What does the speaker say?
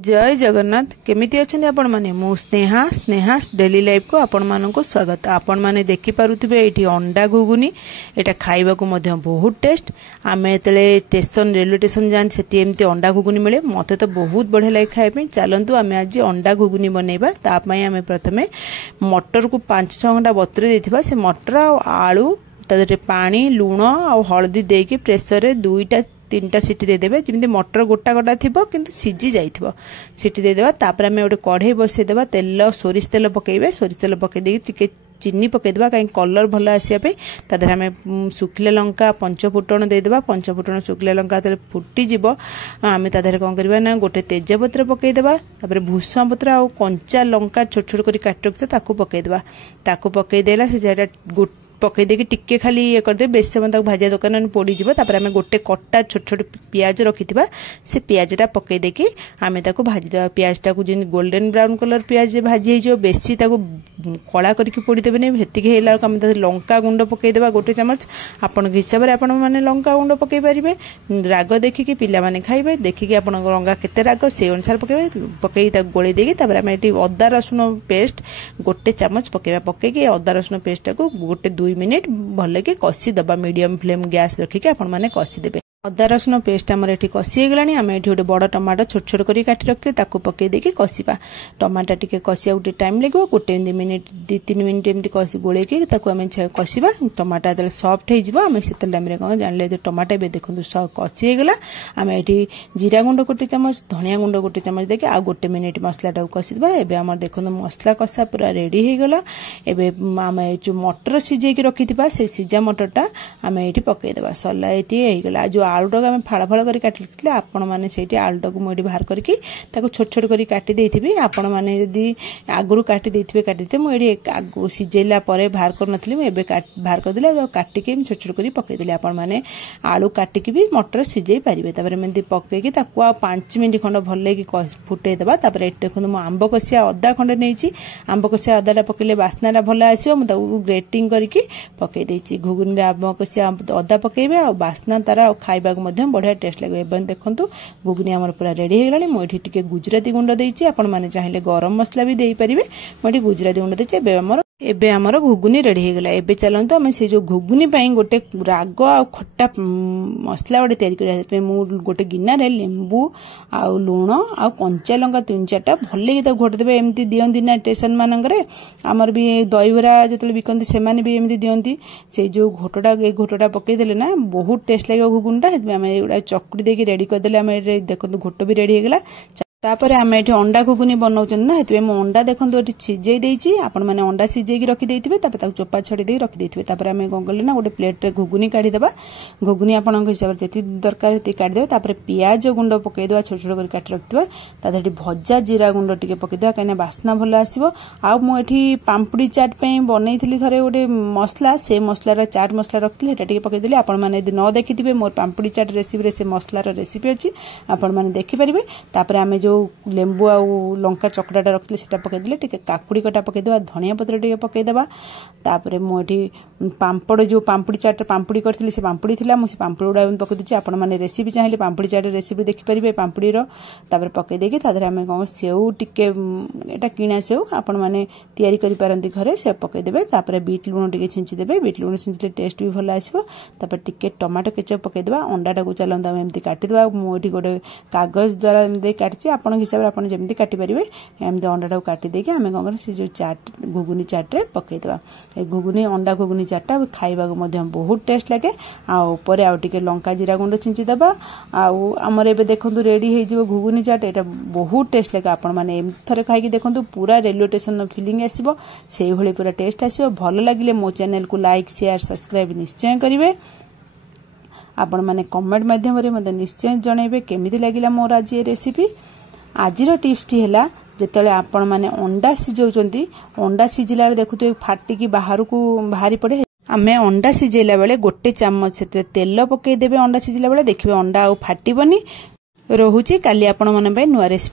जय जगन्नाथ केमिति अछंती आपण माने मु स्नेहा डेली लाइफ को आपण मानको स्वागत। आपण माने देखि पारुथिबे एठी अंडा घुगुनी एटा खाइबा को मध्य बहुत टेस्ट। आमे एतले स्टेशन रेलवे स्टेशन जान सेठी एमती अंडा घुगुनी मिले मते तो बहुत बढ़िया लागे खाइबे। चलंतु आमे आज अंडा घुगुनी बनेबा। ता पई आमे प्रथमे मटर को 5-6 घंटा बतरे देथिबा। से मटर आ आलू तादरे पानी लूण आ हळदी देकी प्रेशर रे 2-3टा सीटी देदेबे जेमती मटर गोटा गोटा थिबो किंतु सिझी जाइथिबो। सीटी देदेबा। तापर आमे ओटे कढ़ई बसै देबा। तेल सोरिष तेल पकेइबे। सोरिष तेल पके देकी टिके चीनी पकेदेबा कहीं कलर भल आसिया पे। तादरे आमे सुखिला लंका पंचफुटण देदेबा। पंचफुटण सुखिला लंका तेल फुटी जिवो आमे तादरे कोन करबा ना गोटे तेजपत्र पकेदेबा। तापर भूषण पत्र आ कंचा लंका छोट छोट करी काट रखते ताकू पकेदेबा। ताकू पके देला से जेटा पकई देकी टिके खाली ये करदे बेस समय तक भाजिया दुकान पोड़ी जीवो। तापर आमे गोटे कट्टा छोट छोट प्याज रखिथिबा। से प्याजटा पकई देकी आमे ताको भाजी देबा। प्याजटा को जिन गोल्डन ब्राउन कलर प्याज भाजी हे जो बेसी ताको कला करके पोड़ी देबे नै। हेतिके हेला आमे ताको लंका गुंड पकई देबा गोटे चमच। आपन के हिसाब रे आपन माने लंका गुंड पकई परिबे। राग देखि कि पिला माने खाइबे देखि कि आपन लंका केते राग से अनुसार पकईबे। पकई ताको गोळी देकी तापर आमे एटी अदा रसुन पेस्ट गोटे चमच पकेबा। पकई के अदा रसुन पेस्ट को गोटे 2 मिनिट भल के कषि दबा। मीडियम फ्लेम गैस रखिके आपण माने कषि देबे। अदा रसुन पेस्ट आमर एठी कषि हे गलानी। आमे एठी गोटे बड़ टमाटर छोट छोट करी काटी रखते ताकू पके देके कषिबा। टमाटर टिके कषिया गोटे टाइम लागो गोटे 2-3 मिनिट एमती कषि गोळे के ताकू आमे कषिबा। टमाटर जले सॉफ्ट हे जिवो आमे सेते टाइम रे कोन जानले जे टमाटर बे देखंतु कषि हे गला। आमे एठी जीरा गुंड गोटे चमच धनिया गुंड गोटे चमच देके आ गोटे मिनिट मसलाटा कषिबा। एबे आमर देखंतु मसला कषा पूरा रेडी हे गला। एबे आमे जो मटर सिझे के रखिथिबा से सिझा मटरटा आमे एठी पके देबा। सल्ला एठी हे गला। जो आलूटा आम फाड़ फाड़ कर काटी आपण मैंने से आलूटा को मुझे बाहर करके छोट छोट कर काटी देथि। आपण मैंने जदि आगुरी काटी देते मुझे आगु सिझेला बाहर कर नी बाहर करदे काटिकी छोट छोट कर पकईदेली। आपण मैंने आलू काटिकी भी मटर सिझे पारे। एमती पकईकी 5 मिनिट खंड भल फुटे देवा। देखो मुझे आंब कषिया अदा खंडे नहीं। आंब कषिया अदाटा पकईले बास्नाटा भल आसो। मुझे ग्रेटिंग करके पकई देछि। घुगुनी आंब कषिया अदा पकईबे आ बास्ना तार खाइबा बढ़िया टेस्ट लगे। एवं देखो घुगुनी आमर पूरा रेडी हो गलानी। मुझे टिके गुजराती गुंड देछि। आपण माने चाहिले गरम मसला भी देई परिबे। मुझे गुजराती गुंड देछि। एबे आमर घुगुनी रेडी हो गला। एबे चलंतु आमे से जो घुगुनी पई गोटे राग आ खट्टा मसला गोटे तैयारी करिया। मु गोटे गिन्ना रे लेंबू आ लूण आ कंचा लंका 3-4टा भले कि घोट देबे। एमती दियंती ना स्टेशन मानंगरे आमर भी दहीबरा जतले बिकंती से माने भी एमती दियंती। से जो घोटटा पकई देले ना बहुत टेस्ट लागे घुगुनीटा। आमे एडा चकुड़ी देके रेडी कर देले। आमे देखंतु घोट भी रेडी हो गला। तापर आमे एठी अंडा घुगुनी बनाउछन ना हेतु मु अंडा देखंतु एठी सिझेई देइछि। आपण माने अंडा सिझेई की रखि देइथिबे। तापर ताको चोपा छडी देइ रखि देइथिबे। तापर आमे कोन करले ना गोटे प्लेट रे घुगुनी काढी देबा। घुगुनी आपनक हिसाब जेति दरकार हेति काढी देबा। तापर प्याज गुंड पकई देबा छोट छोट कर काटि रखथिबा। तादेठी भज्जा जीरा गुंड टिके पकई देबा काने बास्ना भलो आसीबो। आ मु एठी पाम्पुडी चाट पई बनैथिली थरे गोटे मसला से मसलार चाट मसला रखथिली हेटा टिके पकई देली। आपण माने न देखिथिबे मोर पाम्पुडी चाट रेसिपी रे से मसलार रेसिपी अछि आपण माने देखि परिबे। तापर आमे जो लेंबू आ लंका चकड़ाटा रखते से पकईदे टे काकुड़ी कटा पकईदेवा। धनिया पत्र टे पकईदेवा। तापर मुझे पाम्पड़ जो पाम्पुड़ी चाट पाम्पुड़ी करथिली से पाम्पुड़ी थिला मु से पाम्पुड़ी गुडा पकई दउछि। आपण माने रेसिपी चाहिए पाम्पुड़ी चाट रेसिपी देखि परिबे पाम्पुड़ीर। तापर पकई देकी तादरे आमे कोन सेउ टिके एटा किणा सेउ आपण माने तयारी करि पारंती घरे से पकई देबे। तापर बीट लूण टिके छिंची देबे। बीट लूण छिंचले टेस्ट भी भल आसीबो। तापर टिके टमाटो केचप पकई देबा। अंडाटा को चलंदा हम एमती काटि देबा। मु एठी गोटे कागज द्वारा एमती काटछि। आपण हिसाब रे आपण जेमती काटि परिबे एमती अंडाटा को काटि देके आमे कोन कर से जो चाट घुगुनी चाट रे पकई देबा। ए घुगुनी अंडा घुगुनी चाटटा खाइबा को मध्य बहुत टेस्ट लागे। आ ऊपर आ टिके लंका जीरा गुंड छिंची देबा। आ हमर एबे देखंतु रेडी हे जिवो घुगुनी चाट। एटा बहुत टेस्ट लागे। आपण माने एमती थरे खाइ के देखंतु पूरा रेलवे स्टेशन फीलिंग आसीबो। सेही भली पूरा टेस्ट आसीबो। भलो लागिले मो चैनल को लाइक शेयर सब्सक्राइब निश्चय करिवे। आपण माने कमेंट माध्यम रे मते निश्चय जणाइबे केमिति लागिला मोर आज ये रेसिपी। आजिर टिप्स टी हैला जेतले आपण माने अंडा सिझौचंती अंडा सिझिला बेले देखुते फाटिकी बाहर को बाहरी पड़े। आमे अंडा सिझेला बेले गोटे चम्मच सेते तेल पकई देबे। अंडा सिझिला बेले देखिबे अंडा आ फाटिबनी। रहुची काली आपण माने नुआ रेसिपी।